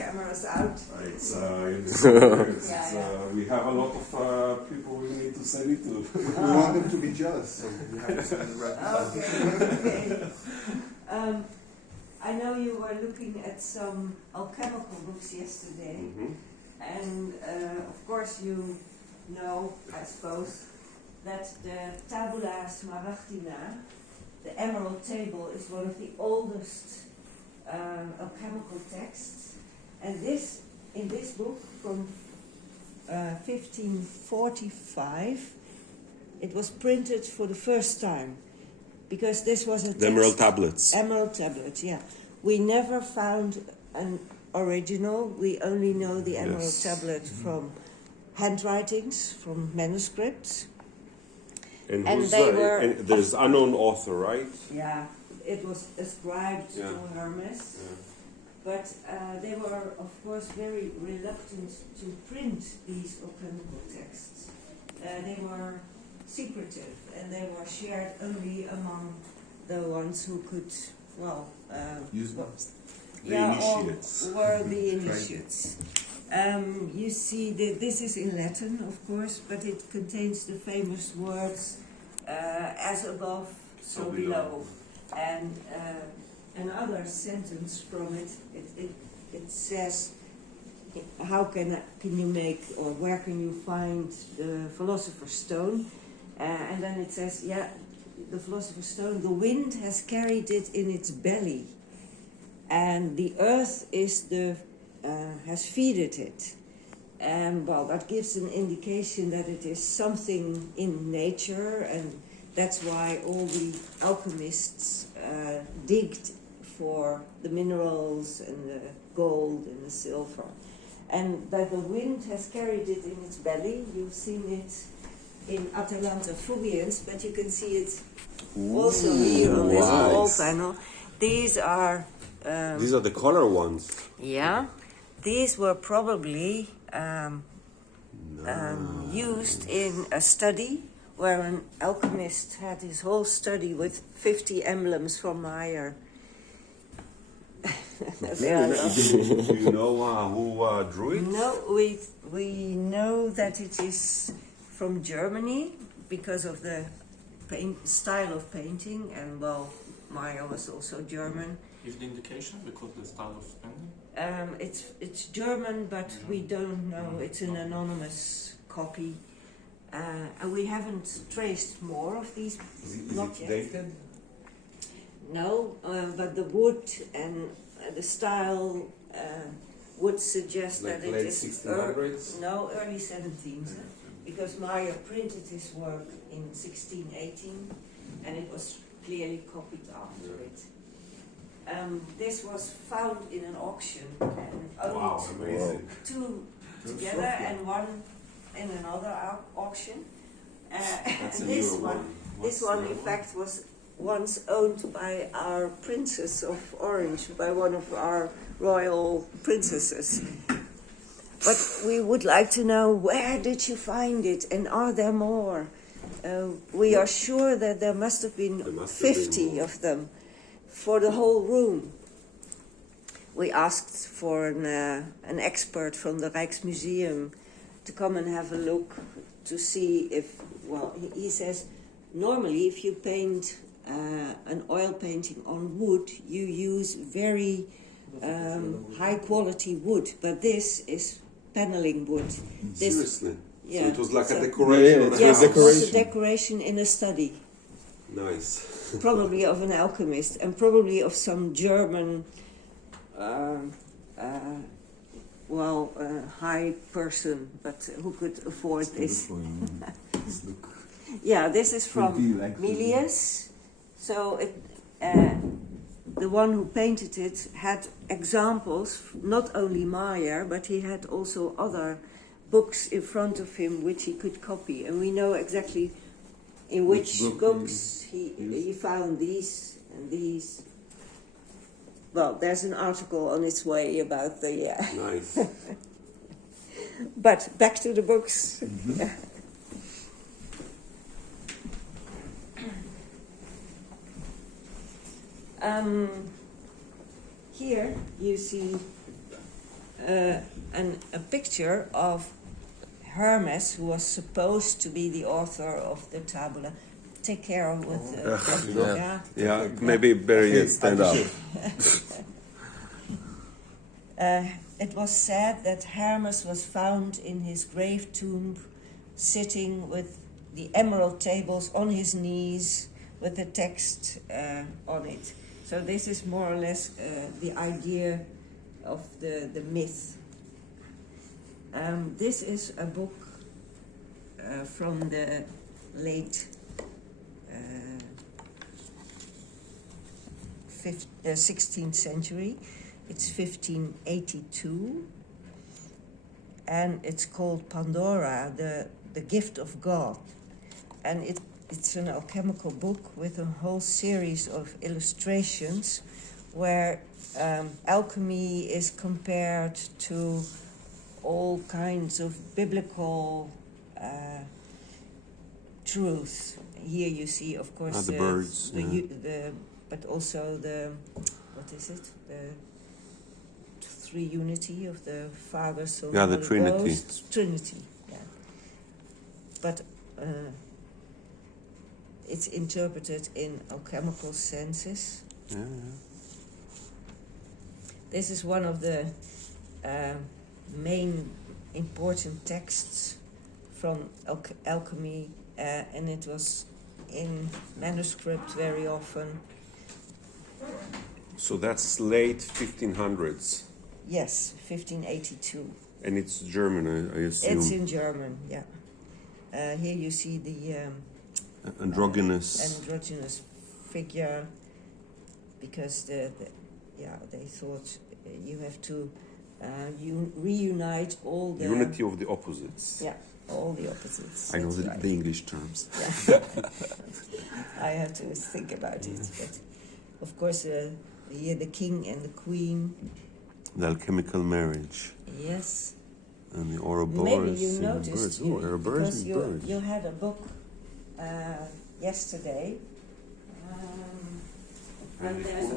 cameras out. We have a lot of people we need to send it to. We want them to be jealous, so we have to send it right now. Okay. I know you were looking at some alchemical books yesterday, and of course you know, I suppose, that the Tabula Smaragdina, the Emerald Table, is one of the oldest alchemical texts, and in this book from 1545, it was printed for the first time, because this was a text, The Emerald Tablets. Emerald Tablets, yeah. We never found an original. We only know the Emerald Tablet from handwritings, from manuscripts. And there's unknown author, right? Yeah, it was ascribed to Hermes. Yeah. But they were, of course, very reluctant to print these alchemical texts. They were secretive, and they were shared only among the ones who could, Use them. The initiates. or were the initiates. You see, this is in Latin, of course, but it contains the famous words, as above, so below. And another sentence from it says, how can you make, or where can you find the Philosopher's Stone? And then it says, the Philosopher's Stone, the wind has carried it in its belly, and the earth has feeded it. And that gives an indication that it is something in nature, and that's why all the alchemists digged for the minerals and the gold and the silver. And that the wind has carried it in its belly. You've seen it in Atalanta Fugiens, but you can see it also here on this wall panel. These are the color ones. Yeah, these were probably used in a study where an alchemist had his whole study with 50 emblems from Meyer. Do you know who drew it? No, we know that it is from Germany because of the style of painting, and Meyer was also German. Is the indication because the style of painting? It's German, but we don't know. It's an anonymous copy, and we haven't traced more of these. Not yet. Dated? No, but the wood and the style would suggest Like that it late is 1600s? early 17th, because Meyer printed his work in 1618, and it was clearly copied after it. This was found in an auction, and only two together and one in another auction. This one, in fact, was once owned by our Princess of Orange, by one of our royal princesses. But we would like to know, where did you find it, and are there more? We are sure that there must have been 50 of them for the whole room. We asked for an expert from the Rijksmuseum to come and have a look to see if, he says, normally if you paint an oil painting on wood, you use very high quality wood, but this is paneling wood. Seriously? Yeah. So it was like a decoration? Yes, it was a decoration in a study. Nice. Probably of an alchemist, and probably of some German high person, but who could afford this. Yeah, this is from Milius. So the one who painted it had examples, not only Meyer, but he had also other books in front of him which he could copy, and we know exactly in which books he found these and these. Well, there's an article on its way about the... Nice. But back to the books. Here you see a picture of Hermes, who was supposed to be the author of the tabula. Take care with Yeah, maybe better yet stand up. It was said that Hermes was found in his grave tomb, sitting with the emerald tables on his knees, with the text on it. So this is more or less the idea of the myth. This is a book from the late 16th century. It's 1582, and it's called Pandora, the Gift of God. And it's an alchemical book with a whole series of illustrations where alchemy is compared to all kinds of biblical truths. Here you see, of course, the birds, but also the, what is it? The three unity of the Father, Son, Yeah, the Holy Trinity. Ghost. Trinity, yeah. But it's interpreted in alchemical senses. Yeah. This is one of the main important texts from alchemy, and it was in manuscript very often. So that's late 1500s. Yes, 1582. And it's German, I assume. It's in German, yeah. Here you see the androgynous. androgynous figure, because they thought you have to reunite all the Unity of the opposites. Yeah, all the opposites. I know That's right. the English terms. Yeah. I have to think about it, but of course, here the king and the queen. The alchemical marriage. Yes. And the Ouroboros. Maybe you and noticed birds. Oh, Ouroboros because and birds. you had a book yesterday, and there's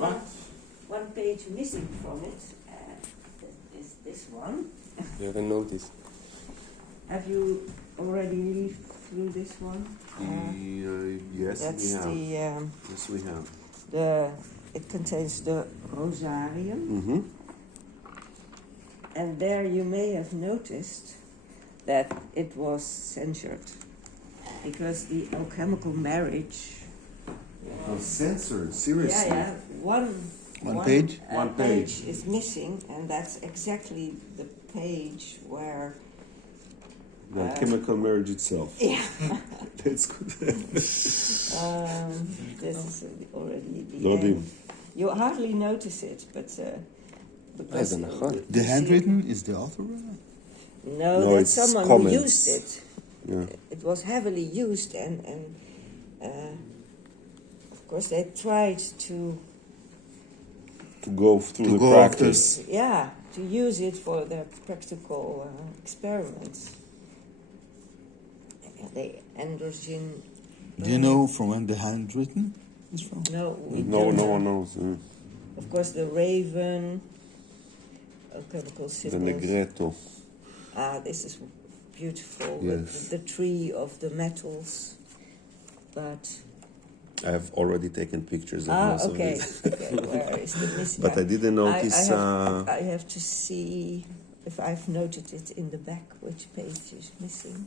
one page missing from it. Is this one? You haven't noticed. Have you already lived through this one? Yes, That's we have. the Yes, we have. it contains the Rosarium. Mm-hmm. And there you may have noticed that it was censored because the alchemical marriage. Censored, seriously. Yeah. One page? One page. is missing, and that's exactly the page where. The alchemical marriage itself. Yeah. That's good. This is already the Lodi. end. You hardly notice it, but. Because The handwritten is the author? No, No, that's it's someone comments. who used it. Yeah. It was heavily used, and of course they tried to To go through To the go practice. to use it for their practical experiments. The androgen. Do you know from when the handwritten is from? No, we No, don't no know. one knows. Of course, the raven, alchemical The symbols. Negretto. This is beautiful Yes. with the tree of the metals, but. I have already taken pictures of most Okay. of it. Okay, where is the missing? But I didn't notice. I have to see if I've noted it in the back, which page is missing.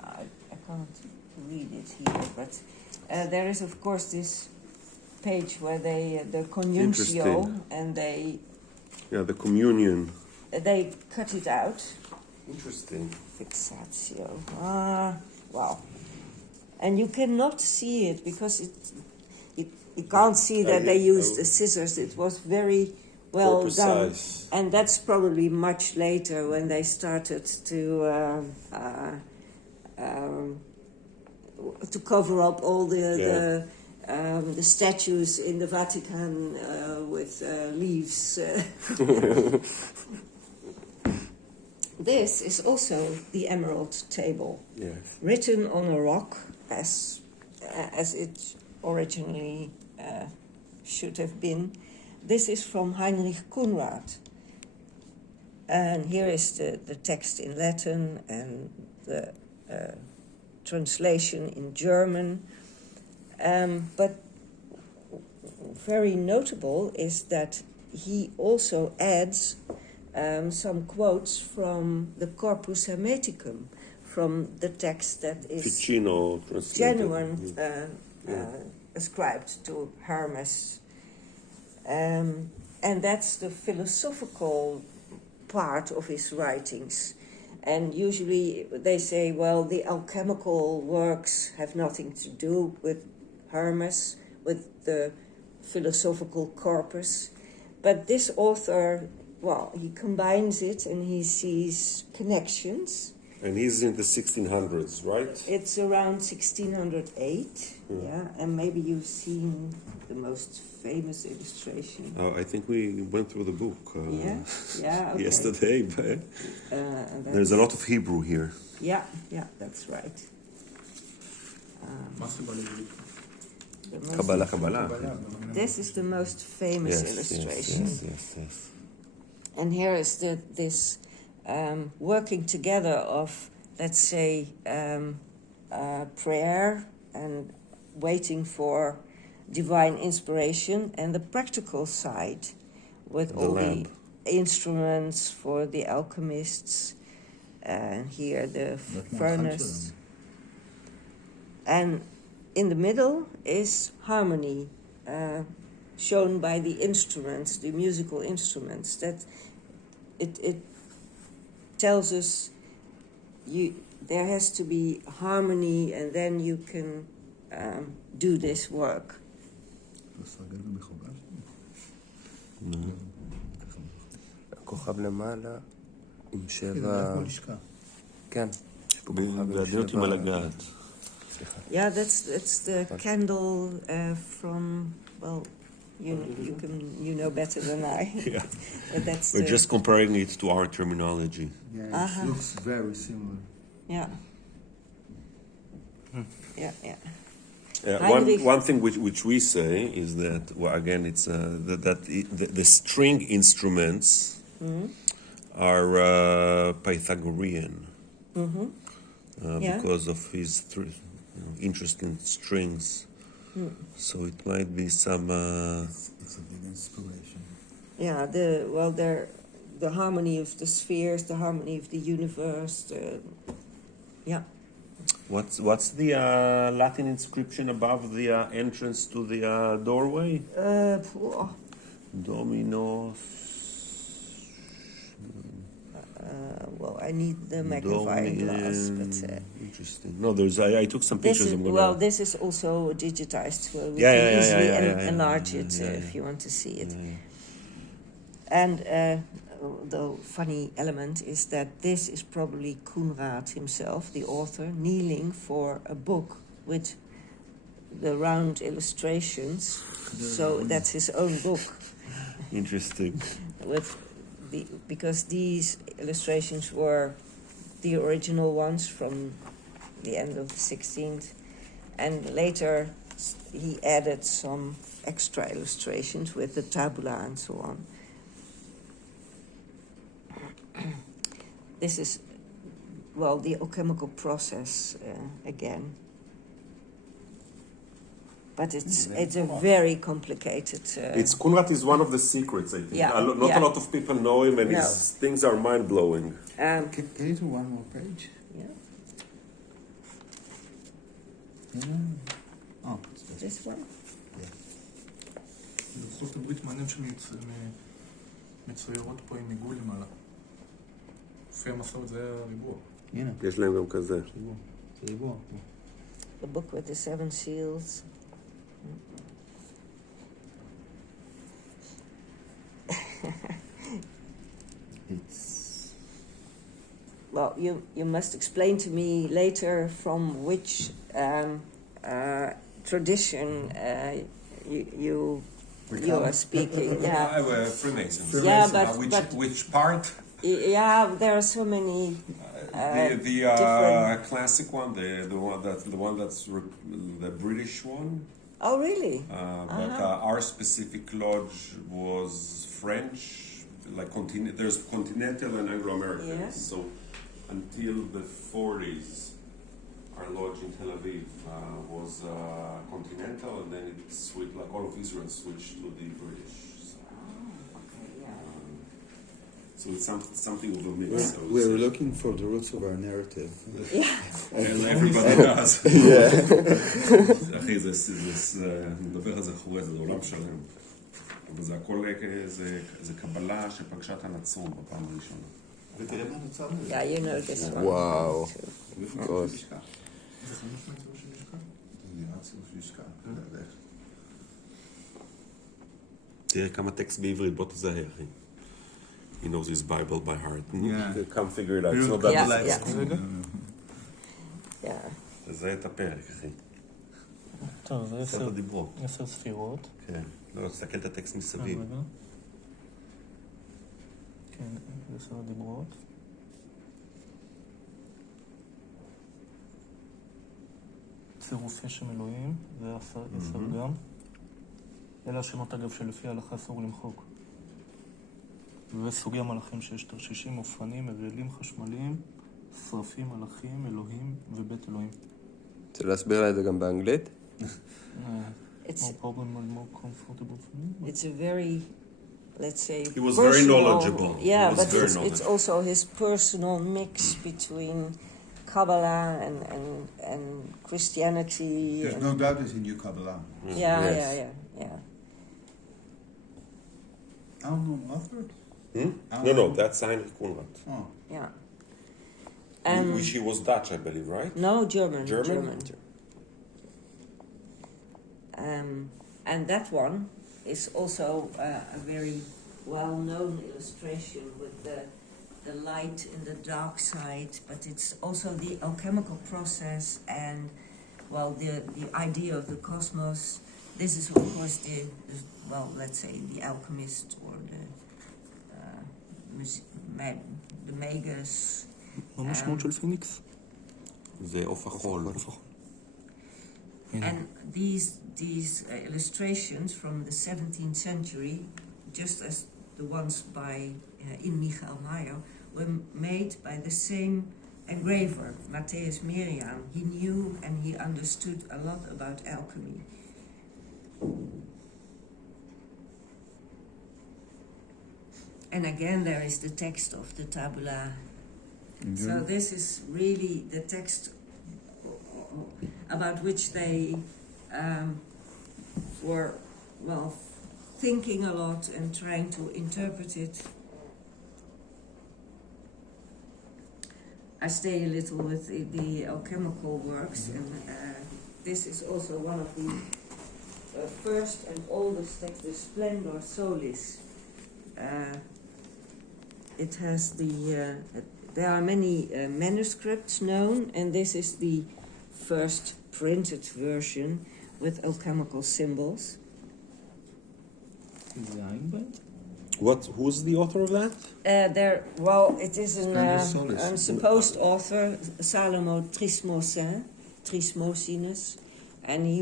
I can't read it here, but there is, of course, this page where the conjunctio, Interesting. and they The communion. cut it out. Interesting. Fixatio. Wow. And you cannot see it because you can't see that they used the scissors. It was very well done. Precise. And that's probably much later when they started to cover up all the statues in the Vatican with leaves. this is also the emerald table, Yes. written on a rock as it originally should have been. This is from Heinrich Kunrad. And here is the text in Latin and the translation in German. But very notable is that he also adds some quotes from the Corpus Hermeticum, from the text that is Ficino translated. genuine, ascribed to Hermes. And that's the philosophical part of his writings. And usually they say, well, the alchemical works have nothing to do with Hermes, with the philosophical corpus. But this author, well, he combines it and he sees connections. And he's in the 1600s, right? It's around 1608, yeah, and maybe you've seen the most famous illustration. I think we went through the book Yeah, okay. yesterday, but there's a lot of Hebrew here. Yeah, that's right. The most- Kabbalah. This is the most famous illustration. Yes. And here is this working together of, let's say, prayer and waiting for divine inspiration, and the practical side with all the instruments for the alchemists, and here the furnace. And in the middle is harmony, shown by the instruments, the musical instruments. That it tells us there has to be harmony, and then you can do this work. הכוכב למעלה עם 7... כן, יש פה כוכב עם 7... Yeah, that's the candle from, well, you know better than I. Yeah. But that's We're just comparing it to our terminology. Yeah, it looks very similar. Yeah. One thing which we say is that, well, again, it's the string instruments are Pythagorean because of his interest in strings. So it might be some. It's a big inspiration. Yeah, the harmony of the spheres, the harmony of the universe. Yeah. What's the Latin inscription above the entrance to the doorway? Dominos. Well, I need the magnifying glass, but interesting. No, I took some pictures. This is also digitized, so we Yeah, can yeah, easily yeah, enlarge it if you want to see it. And the funny element is that this is probably Kunrad himself, the author, kneeling for a book with the round illustrations. So that's his own book. Interesting. Because these illustrations were the original ones from the end of the 16th, and later he added some extra illustrations with the tabula and so on. This is, well, the alchemical process again. But it's a very complicated... Kunrad is one of the secrets, I think. Yeah, Not a lot of people know him, and his things are mind-blowing. Can you do one more page? Yeah. Oh, it's This one? זאת הברית מעניין שמצוירות פה עם עיגול למעלה. לפי המסורת זה היה ריבוע. הנה, יש להם גם כזה. זה ריבוע. The book with the 7 seals. It's... Well, you must explain to me later from which tradition you are speaking. Yeah. Freemasons. Yeah, but Which part? Yeah, there are so many. The different- classic one, the one that's the British one. Oh, really? But our specific lodge was French, like there's continental and Anglo-American. Yeah. So until the 40s, our lodge in Tel Aviv was continental, and then it switched, like all of Israel switched to the British. So, Okay, yeah. so it's something of a mix. I would We're say. looking for the roots of our narrative. And everybody does. אחי, נדבר על זה אחורי, זה עולם שלם. אבל זה הכל, זה קבלה שפגשה את הנצרות בפעם הראשונה. ותראה מה נוצר Yeah, you know this one. וואו. זה גוש. לשכה. זה 5 מטר של לשכה? זה נראה ציור של לשכה. תראה כמה טקסט בעברית, בוא תזהה, אחי. He knows his Bible by heart. Yeah. Come figure it out. It's not that Yeah, difficult. yeah. תזהה את הפרק, אחי. טוב, זה ספר דיברות. 10 ספירות. כן. לא, תסתכל את הטקסט מסביב. רגע. כן, זה 10 דיברות. צירופי שם אלוהים, זה 10 גם. אלה השמות אגב שלפי ההלכה אסור למחוק. וסוגי המלאכים שיש תרשישים, אופנים, אבלים חשמליים, שרפים, מלאכים, אלוהים ובית אלוהים. רוצה להסביר לה את זה גם באנגלית? It's more problem and more comfortable for me. it's a very, let's say, He was very personal- knowledgeable. He Yeah, was but very it's knowledgeable. also his personal mix between Kabbalah and Christianity. There's and, no doubt that he knew Kabbalah. yeah, Yes. yeah. Unknown author? No, that's Heinrich Kunrad. Oh. Yeah. Which he was Dutch, I believe, right? No, German. German? And that one is also a very well-known illustration with the light in the dark side, but it's also the alchemical process and, well, the idea of the cosmos. This is, of course, let's say, the alchemist or the magus. מה המשמעות של פיניקס? זה עוף החול. And these illustrations from the 17th century, just as the ones by in Michael Meyer, were made by the same engraver, Matthäus Merian. He knew and he understood a lot about alchemy. And again, there is the text of the tabula. So this is really the text about which they were, well, thinking a lot and trying to interpret it. I stay a little with the alchemical works, and this is also one of the first and oldest texts, the Splendor Solis. It has there are many manuscripts known, and this is the first printed version with alchemical symbols. Who's the author of that? It is an supposed author, Salomo Trismosinus, and he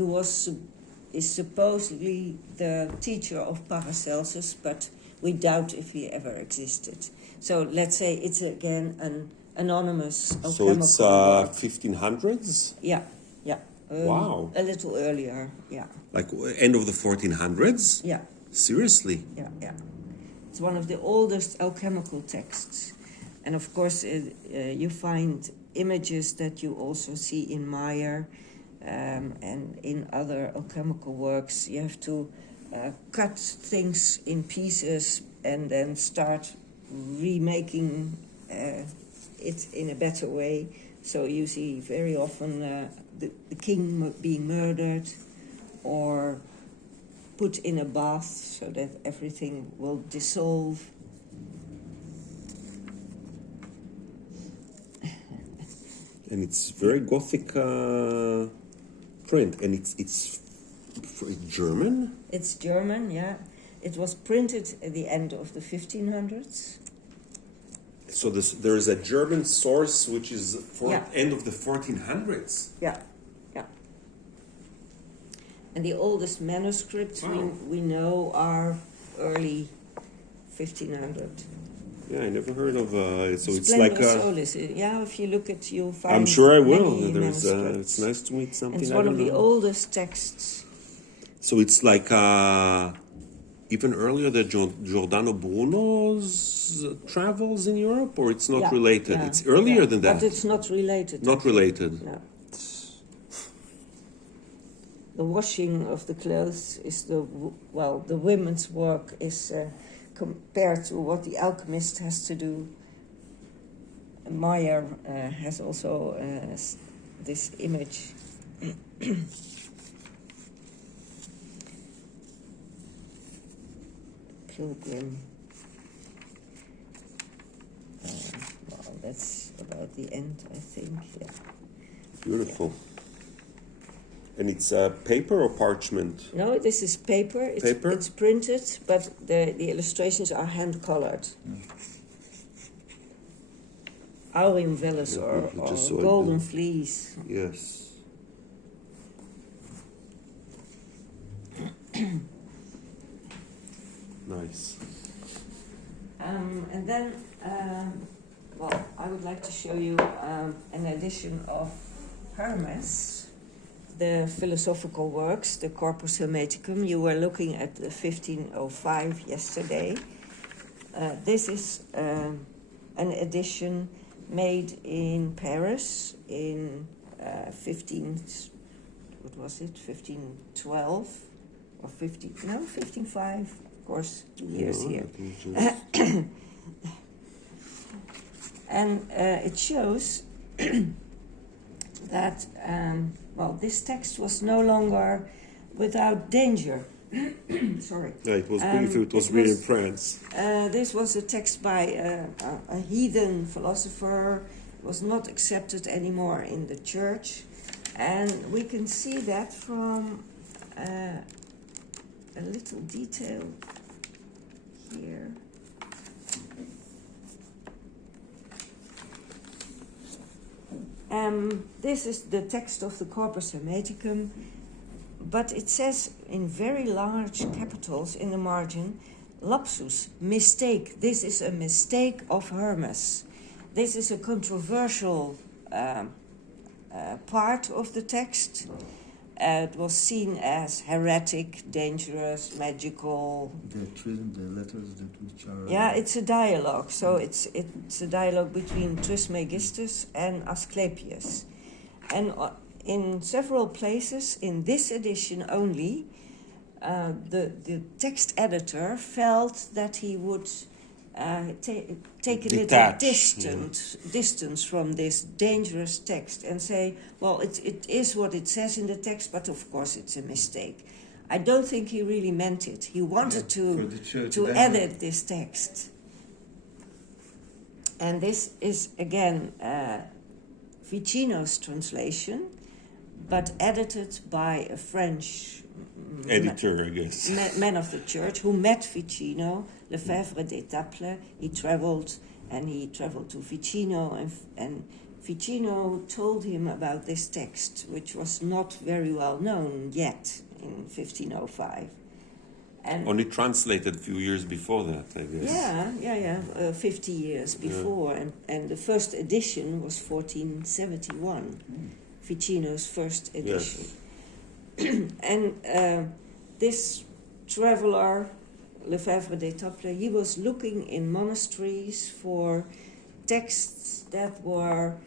is supposedly the teacher of Paracelsus, but we doubt if he ever existed. So let's say it's again an anonymous alchemical So work. it's 1500s? Yeah. Wow. A little earlier, yeah. Like end of the 1400s? Yeah. Seriously? Yeah. It's one of the oldest alchemical texts. And of course, you find images that you also see in Meyer and in other alchemical works. You have to cut things in pieces and then start remaking it in a better way. So you see very often the king being murdered or put in a bath so that everything will dissolve. And it's very Gothic print, and it's German? It's German, yeah. It was printed at the end of the 1500s. So there is a German source which is Yeah. end of the 1400s. Yeah, yeah. And the oldest manuscripts Wow. we know are early 1500. Yeah, I never heard of. So it's Splendor like. Solis. Yeah, if you look at, you'll find. I'm sure I will. many There's. manuscripts. It's nice to meet something. It's I one don't of the know. oldest texts. So it's like even earlier than Giordano Bruno's travels in Europe, or it's not Yeah, related. yeah, It's earlier yeah. than that. But it's not related. Not actually. related. No. The washing of the clothes is the women's work is compared to what the alchemist has to do. Meyer has also this image. Pilgrim. That's about the end, I think. Yeah. Beautiful. And it's paper or parchment? No, this is paper. Paper? It's printed, but the illustrations are hand-colored. Aurum vellus Yeah, or just so I golden do. fleece. Yes. Nice. And then, I would like to show you an edition of Hermes, the philosophical works, the Corpus Hermeticum. You were looking at the 1505 yesterday. This is an edition made in Paris in 1512 or 1505. Of course, 2 years here. And it shows that, this text was no longer without danger. Sorry. Yeah, it was beautiful. It was written in France. This was a text by a heathen philosopher. It was not accepted anymore in the church. And we can see that from a little detail here. This is the text of the Corpus Hermeticum, but it says in very large capitals in the margin, lapsus, mistake. This is a mistake of Hermes. This is a controversial part of the text. It was seen as heretic, dangerous, magical. The letters that which are. Yeah, it's a dialogue. So it's a dialogue between Trismegistus and Asclepius. And in several places, in this edition only, the text editor felt that he would take a little distance from this dangerous text and say, well, it is what it says in the text, but of course it's a mistake. I don't think he really meant it. He wanted to edit this text. And this is, again, Ficino's translation, but edited by a French Editor, I guess. man of the church who met Ficino, Lefebvre d'Etaples. He traveled to Ficino, and Ficino told him about this text, which was not very well known yet in 1505. And Only translated a few years before that, I guess. 50 years before, and the first edition was 1471, Ficino's first edition. And this traveler, Lefebvre d'Etaples, he was looking in monasteries for texts that were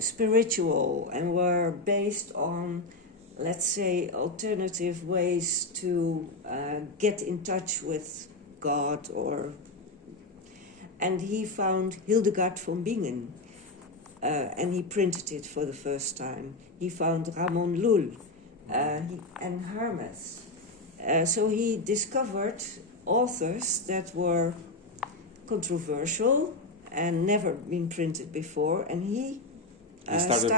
spiritual and were based on, let's say, alternative ways to get in touch with God, and he found Hildegard von Bingen, and he printed it for the first time. He found Ramon Lull and Hermes. So he discovered authors that were controversial and never been printed before, and he started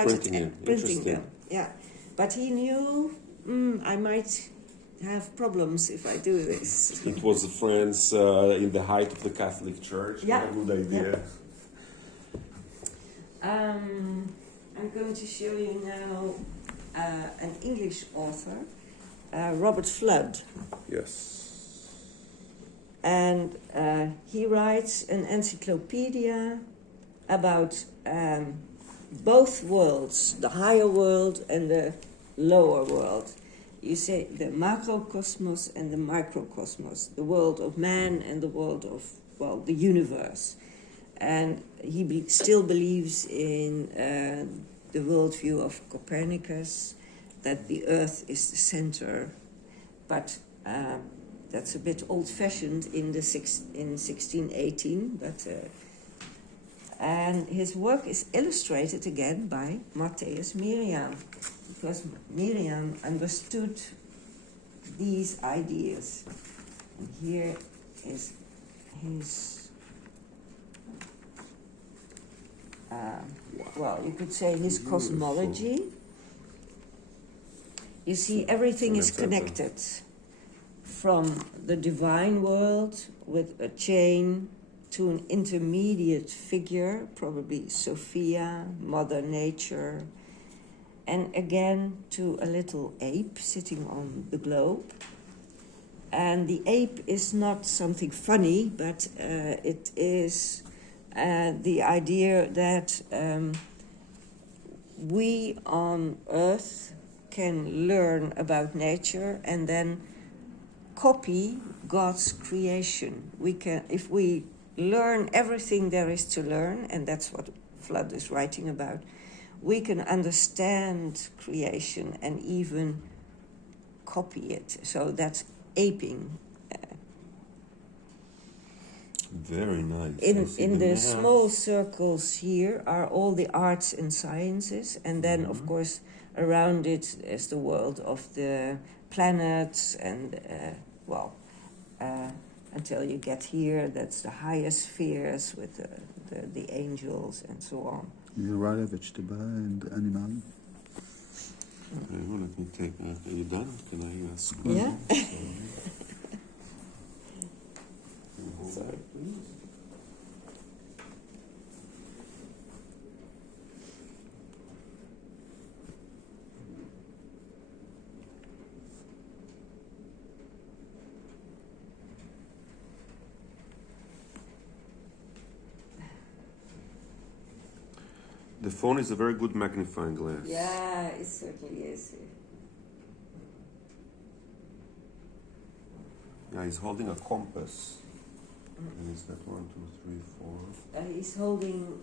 printing them. Yeah, but he knew I might have problems if I do this. It was France in the height of the Catholic Church. Yeah. What a good idea. I'm going to show you now an English author, Robert Flood. Yes. And he writes an encyclopedia about both worlds, the higher world and the lower world. You say the macrocosmos and the microcosmos, the world of man and the world of, well, the universe. And he still believes in the worldview of Copernicus, that the Earth is the center, but that's a bit old-fashioned in 1618. But and his work is illustrated again by Matthäus Merian, because Merian understood these ideas. And here is his. Well, you could say his cosmology. You see, everything is connected from the divine world with a chain to an intermediate figure, probably Sophia, Mother Nature, and again to a little ape sitting on the globe. And the ape is not something funny, but it is the idea that we on Earth can learn about nature and then copy God's creation. We can, if we learn everything there is to learn, and that's what Flood is writing about, we can understand creation and even copy it. So that's aping. Very nice. In the small circles here are all the arts and sciences, and then of course around it is the world of the planets and until you get here, that's the higher spheres with the angels and so on. You write a vegetable and animal. Let me take. Are you done? Can I ask? Yeah. Sorry, please. The phone is a very good magnifying glass. Yeah, it certainly is. Yeah, he's holding a compass. And is that 1, 2, 3, 4? He's holding,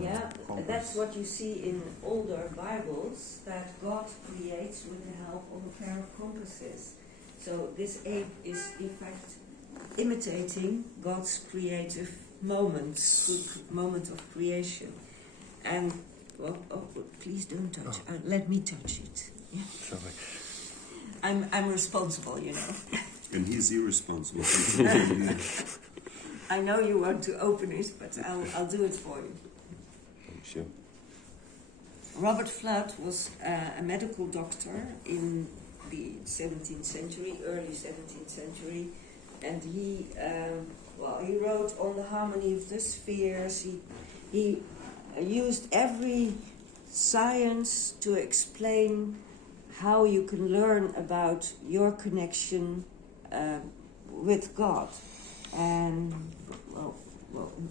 yeah, compass. that's what you see in older Bibles, that God creates with the help of a pair of compasses. So this ape is in fact imitating God's creative moment of creation. And, well, please don't touch. Let me touch it. Yeah. Sorry. I'm responsible, you know. And he's irresponsible. I know you want to open it, but I'll do it for you. Sure. Robert Flood was a medical doctor in the 17th century, early 17th century, and he wrote on the harmony of the spheres. He used every science to explain how you can learn about your connection with God. And well,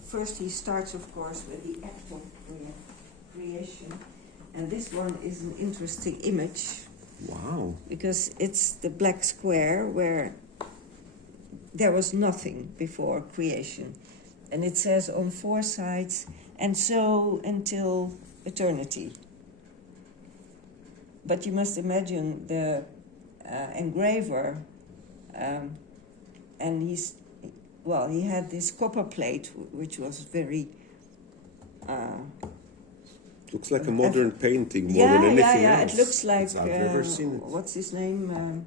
first he starts, of course, with the act of creation. And this one is an interesting image. Wow. Because it's the black square where there was nothing before creation. And it says on 4 sides, and so until eternity. But you must imagine the engraver, and he had this copper plate, which was very... Looks like a modern painting more than anything else. It looks like... I've never seen it. What's his name?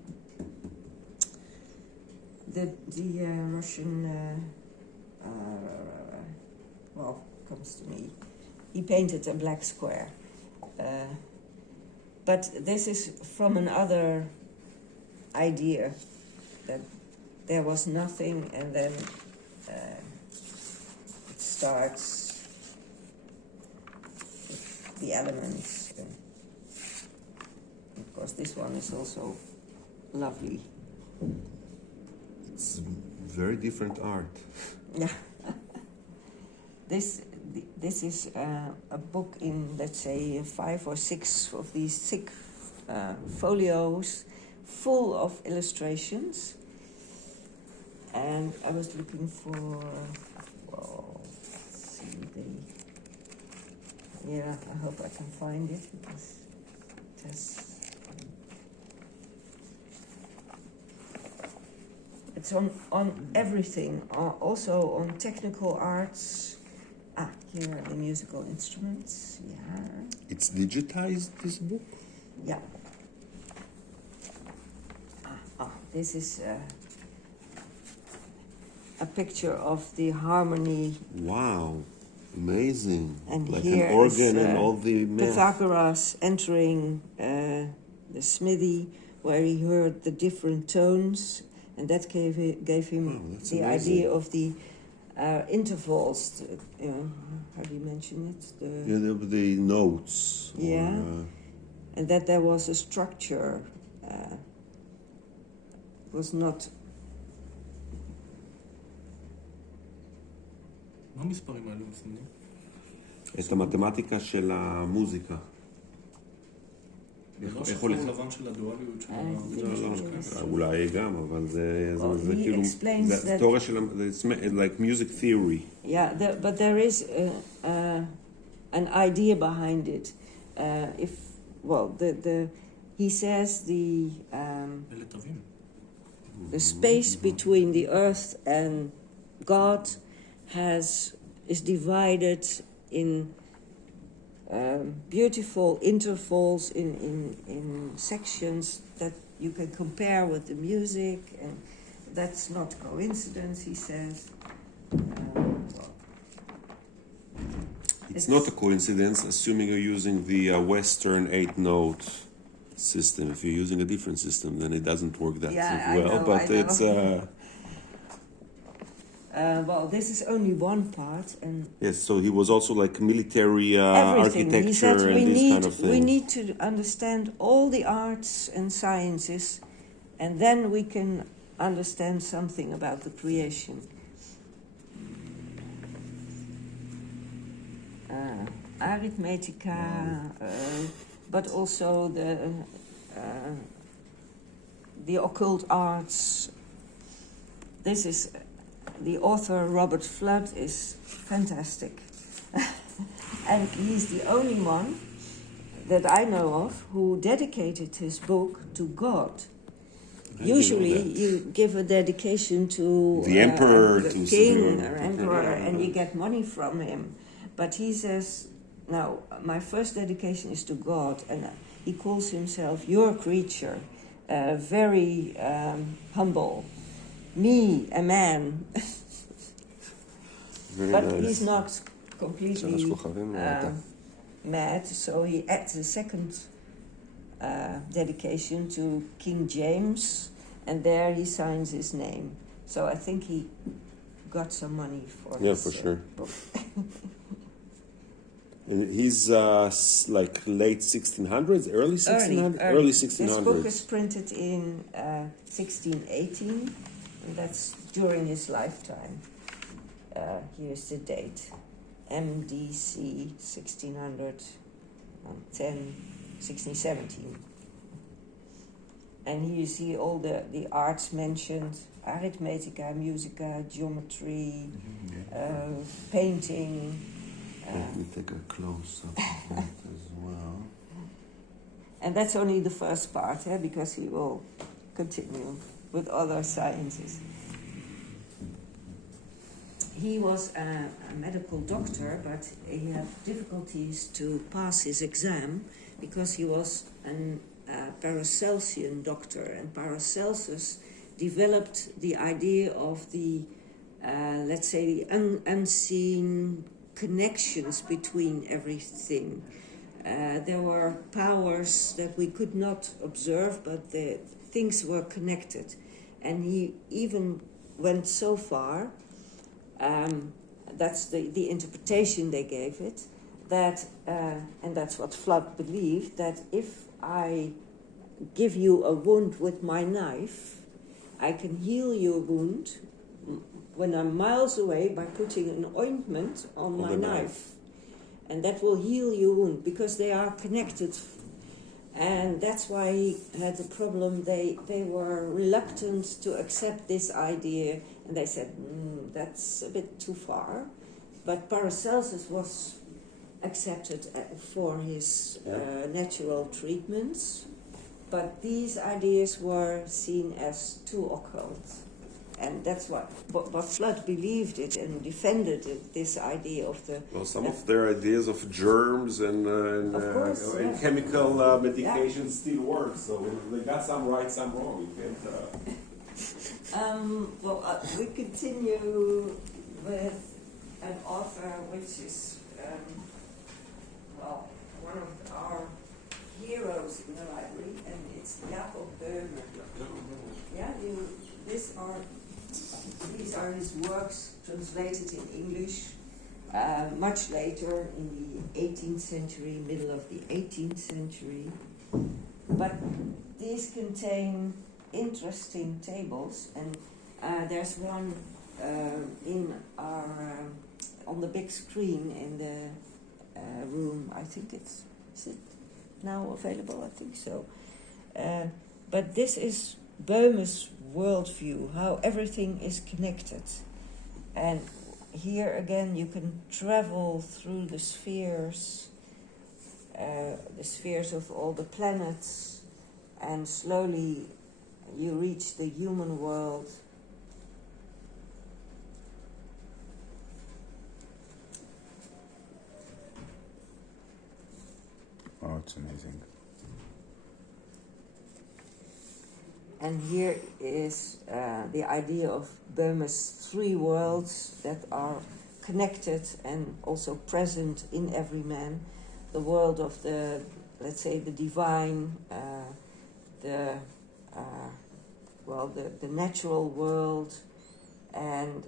The Russian... comes to me. He painted a black square. But this is from another idea, that there was nothing and then it starts the elements. And of course, this one is also lovely. It's very different art. Yeah. This is a book in, let's say, 5 or 6 of these thick folios, full of illustrations. And I was looking for, well, let's see, yeah, I hope I can find it because it has. It's on everything, also on technical arts. Here are the musical instruments. Yeah. It's digitized, this book? Yeah. This is a picture of the harmony. Wow, amazing. And like here an organ is, and all the math. Pythagoras entering the smithy where he heard the different tones, and that gave him Wow, the amazing. idea of the intervals. How do you mention it? The notes. Yeah. Or, And that there was a structure, was not. מה המספרים האלה מסמנים? את המתמטיקה של המוזיקה. זה לא איך שחור הולך? לבן של הדואליות של אולי גם, אבל זה he כאילו, explains זה that- תיאוריה של, it's like music theory. Yeah, but there is an idea behind it. He says אלה תווים. the space between the earth and God is divided in beautiful intervals in sections that you can compare with the music, and that's not coincidence, he says. It's not a coincidence, assuming you're using the Western 8-note system. If you're using a different system, then it doesn't work that Yeah, well. I know, But I know. it's This is only one part, and yes. So he was also like military everything. He architecture said and this kind of thing. we need to understand all the arts and sciences, and then we can understand something about the creation. Arithmetica, but also the occult arts. This is the author Robert Flood is fantastic, and he's the only one that I know of who dedicated his book to God. Usually, you give a dedication to The emperor, the to king Caesar. or emperor, and you get money from him. But he says, "No, my first dedication is to God," and he calls himself your creature, very humble. Me, a man, Very but nice. he's not completely שלוש כוכבים, mad. So he adds a second dedication to King James, and there he signs his name. So I think he got some money for Yeah, his for sure. book. And he's like late 1600s, early 1600s, early 1600s. This book is printed in 1618, and that's during his lifetime. Here's the date, MDC 1617. And here you see all the arts mentioned: arithmetica, musica, geometry, painting. Let me take a close-up of that as well. And that's only the first part, because he will continue with other sciences. He was a medical doctor, but he had difficulties to pass his exam because he was a Paracelsian doctor, and Paracelsus developed the idea of the, let's say, the unseen connections between everything. There were powers that we could not observe, but the things were connected. And he even went so far, that's the interpretation they gave it, that, and that's what Flood believed, that if I give you a wound with my knife, I can heal your wound when I'm miles away by putting an ointment on my knife. And that will heal your wound because they are connected. And that's why he had a problem. They were reluctant to accept this idea, and they said, that's a bit too far. But Paracelsus was accepted for his natural treatments, but these ideas were seen as too occult. And that's what Flood believed it and defended it, this idea of the... Well, some of their ideas of germs and chemical medications still work, so they got some right, some wrong. You can't... we continue with an author which is, one of our heroes in the library, and it's Jacob Böhmer. Yeah, these are his works translated in English much later in the 18th century, middle of the 18th century. But these contain interesting tables, and there's one in our on the big screen in the room. I think is it now available? I think so. But this is Böhmer's worldview, how everything is connected. And here again you can travel through the spheres of all the planets, and slowly you reach the human world. Oh, it's amazing. And here is the idea of Böhmer's three worlds that are connected and also present in every man. The world of the, let's say, the divine, the natural world, and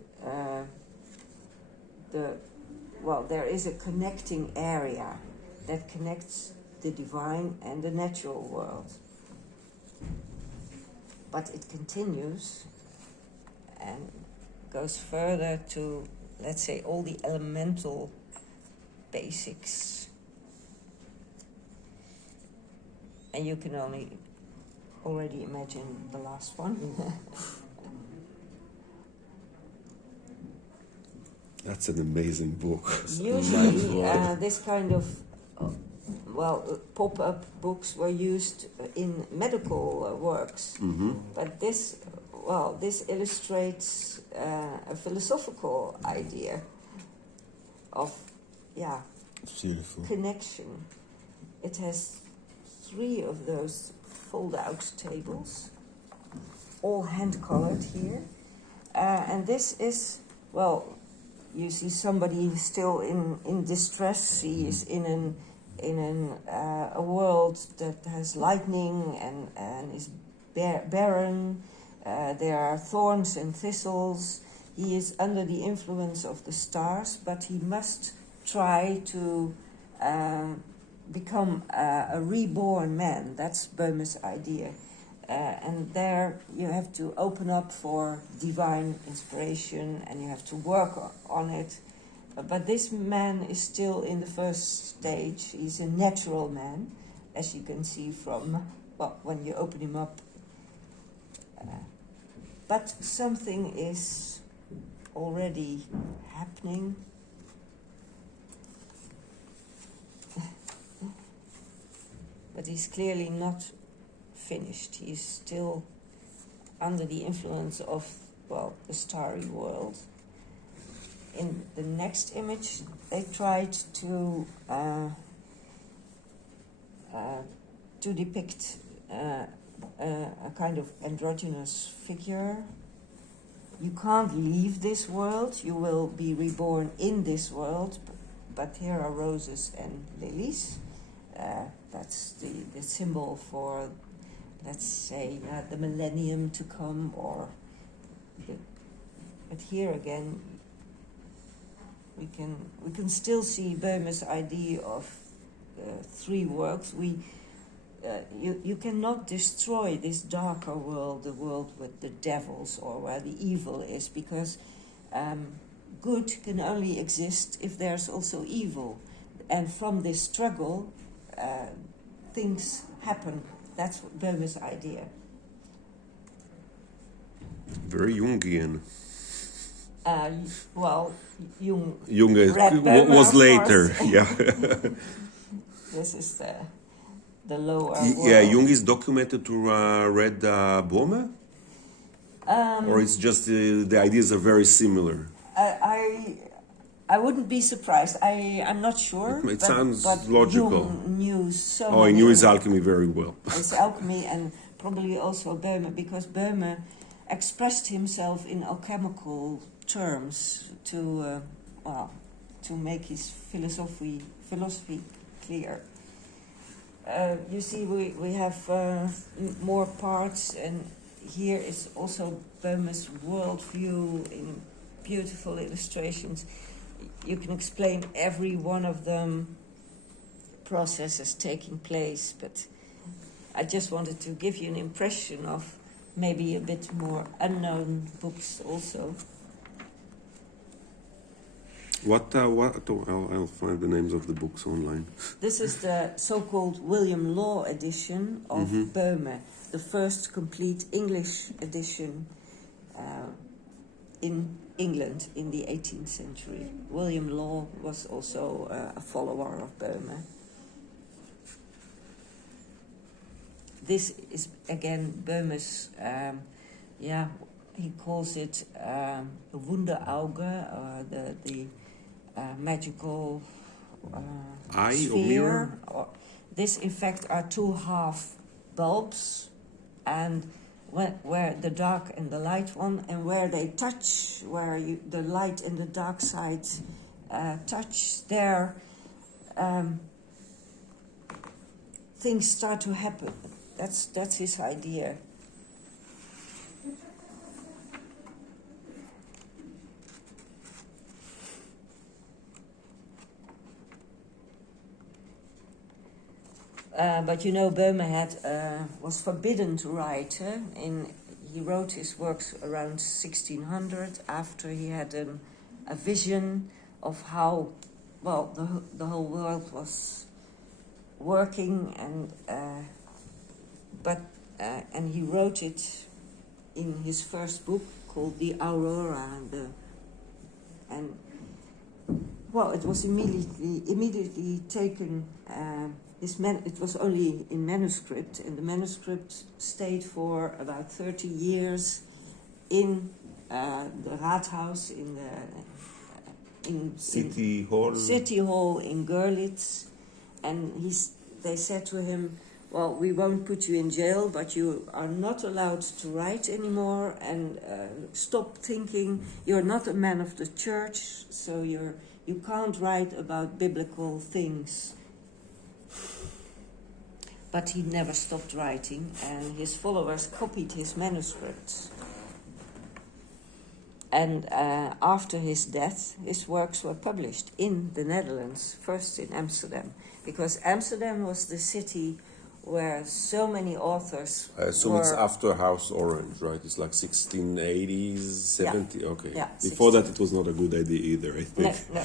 there is a connecting area that connects the divine and the natural world. But it continues and goes further to, let's say, all the elemental basics. And you can already imagine the last one. That's an amazing book. Usually this kind of pop-up books were used in medical works, but this illustrates a philosophical idea of connection. It has 3 of those fold-out tables, all hand-colored here, and this is you see somebody still in distress. He is in a world that has lightning and is barren. There are thorns and thistles. He is under the influence of the stars, but he must try to become a reborn man. That's Böhmer's idea. And there you have to open up for divine inspiration and you have to work on it. But this man is still in the first stage. He's a natural man, as you can see from when you open him up. But something is already happening. But he's clearly not finished. He's still under the influence of, the starry world. In the next image, they tried to depict a kind of androgynous figure. You can't leave this world. You will be reborn in this world. But here are roses and lilies. That's the symbol for, let's say, the millennium to come. But here again, we can still see Boehmer's idea of 3 works. You cannot destroy this darker world, the world with the devils or where the evil is, because good can only exist if there's also evil. And from this struggle, things happen. That's Boehmer's idea. Very Jungian. Well, Jung Jung read was Boehmer, later, of course. yeah. This is the lower Yeah, world. Jung is documented to read Boehmer? Or it's just the ideas are very similar? I wouldn't be surprised. I'm not sure. It sounds but logical. Jung knew so Oh, he many knew his of alchemy very well. his alchemy, and probably also Boehmer, because Boehmer expressed himself in alchemical terms to make his philosophy clear. You see, we have more parts, and here is also Boehmer's worldview in beautiful illustrations. You can explain every one of them, processes taking place, but I just wanted to give you an impression of maybe a bit more unknown books also. I'll find the names of the books online. This is the so-called William Law edition of Boehmer, the first complete English edition in England in the 18th century. William Law was also a follower of Boehmer. This is again Boehmer's, he calls it Wunderauge, the magical Eye or sphere. mirror? This, in fact, are 2 half bulbs, and where the dark and the light one, and where they touch, where the light and the dark side touch, there things start to happen. That's his idea. But you know, Boehmer was forbidden to write. He wrote his works around 1600 after he had a vision of how, the whole world was working, and he wrote it in his first book called The Aurora, it was immediately taken. It was only in manuscript, and the manuscript stayed for about 30 years in the Rathaus in City Hall. City Hall in Görlitz, and they said to him, "Well, we won't put you in jail, but you are not allowed to write anymore, and stop thinking. You're not a man of the church, so you can't write about biblical things." But he never stopped writing, and his followers copied his manuscripts. And after his death, his works were published in the Netherlands, first in Amsterdam, because Amsterdam was the city where so many authors I assume it's after House Orange, right? It's like 1680s, 70. Yeah. Okay. Yeah, Before that, it was not a good idea either, I think. No.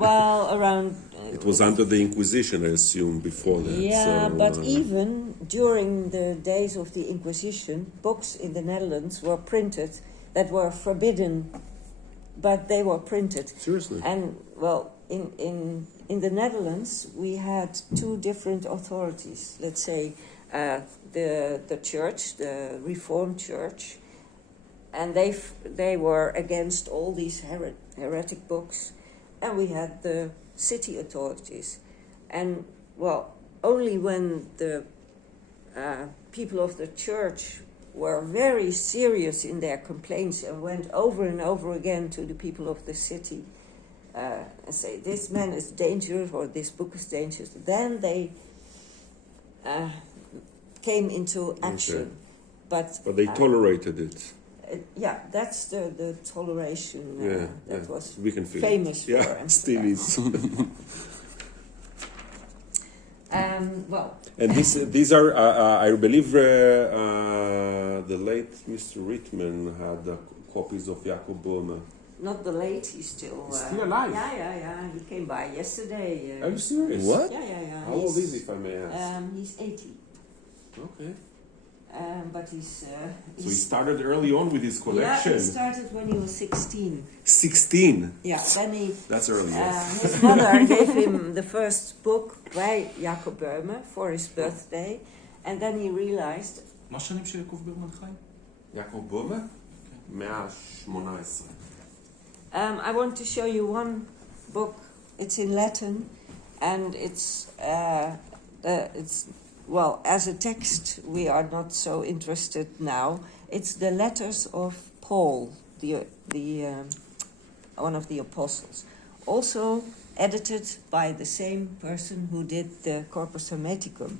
Well, around... It was under the Inquisition, I assume, before that. Yeah, so, but even during the days of the Inquisition, books in the Netherlands were printed that were forbidden, but they were printed. Seriously? And, well, in the Netherlands, we had 2 different authorities. Let's say the church, the Reformed Church, and they were against all these heretic books, and we had the city authorities. And, well, only when the people of the church were very serious in their complaints and went over and over again to the people of the city and say, this man is dangerous or this book is dangerous, then they came into action. Okay. But But they tolerated it. Yeah, that's the toleration that was we can feel famous it. for Yeah, Amsterdam. still is. Well, And these are, I believe, the late Mr. Rittman had copies of Jacob Böhme. not the late, he's still... He's still alive? Yeah. He came by yesterday. Are you serious? What? Yeah. How old is he, if I may ask? He's 80. Okay. But he's... So he started early on with his collection. Yeah, he started when he was 16. 16. Yeah, then he... That's early. Yes. His mother gave him the first book by Jacob Böhme for his birthday, and then he realized... מה השנים שיעקב ברמן חי? יעקב בומה? 118. I want to show you one book. It's in Latin, and it's well, as a text we are not so interested now. It's the letters of Paul, the one of the apostles, also edited by the same person who did the Corpus Hermeticum.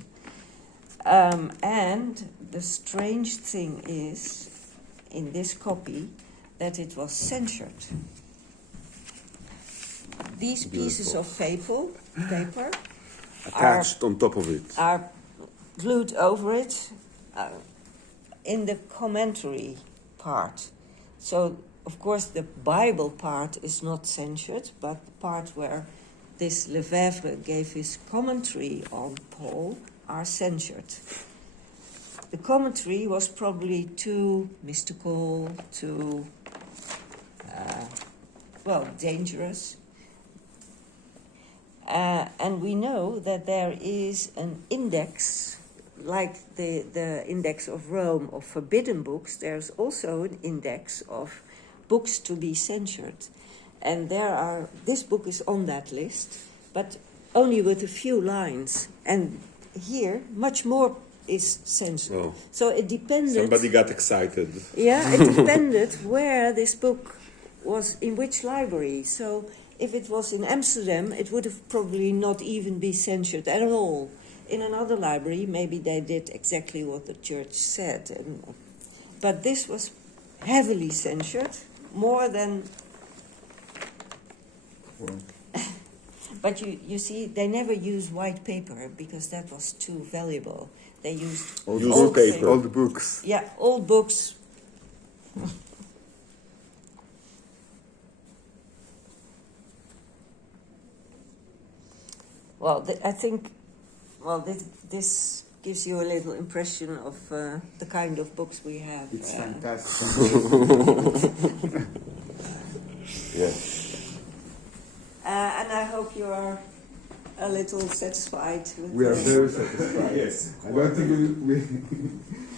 And the strange thing is, in this copy, that it was censored. These pieces of paper Attached on top of it. are glued over it in the commentary part. So, of course, the Bible part is not censored, but the part where this Lefebvre gave his commentary on Paul are censored. The commentary was probably too mystical, too, dangerous. And we know that there is an index, like the index of Rome of forbidden books, there's also an index of books to be censored. And this book is on that list, but only with a few lines. And here, much more is censored. Oh. So it depended... Somebody got excited. Yeah, it depended where this book was, in which library. So if it was in Amsterdam, it would have probably not even been censored at all. In another library, maybe they did exactly what the church said. But this was heavily censored, more than... But you see, they never used white paper because that was too valuable. They used Old paper. All the books. Yeah, old books. Well, I think, this gives you a little impression of the kind of books we have. It's fantastic. Yeah. And I hope you are a little satisfied with We are very satisfied. Yes. I don't think we